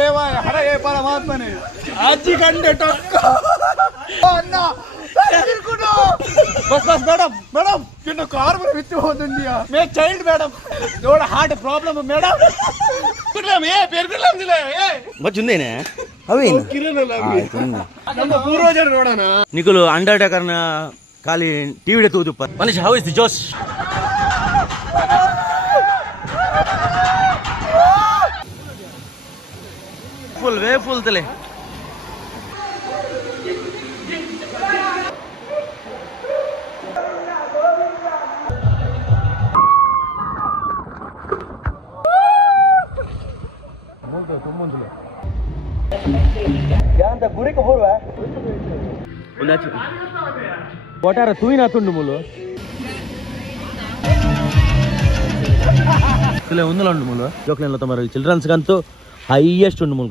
ದೇವಾಯ ಹರೇ ಪರಮಾತ್ಮನೇ ಅಜ್ಜಿ ಕಂಡೆ ಟೊಕ್ಕ ಅಣ್ಣ बस बस मैडम मैडम किन्नु कार में वित्त होतुंदिया मैं चाइल्ड मैडम थोड़ा हार्ट प्रॉब्लम मैडम कुर्लाम ए पेर कुर्लाम दिले ए ಬಚ್ಚುಂದೇನೆ ಅವೇನು ನಮ್ಮ ಪೂರ್ವಜರು ನೋಡೋಣ ನಿಕುಲು ಅಂಡರ್ಟೇಕರ್ ನ ಖಾಲಿ ಟಿವಿ ತೂದು ಮನುಷ್ಯ how is the Josh full way full ತಲೆ ಒಟ್ಟಾರ ತೂಯಿನ ತುಂಡು ಮೂಲು ಒಂದಲ್ಲ ಉಂಡು ಮೂಲು ಜೋಕ್ಲೆಲ್ಲ ತಮ್ಮ ಚಿಲ್ಡ್ರನ್ಸ್ಗಂತೂ ಹೈಯೆಸ್ಟ್ ಉಂಡು ಮೂಲು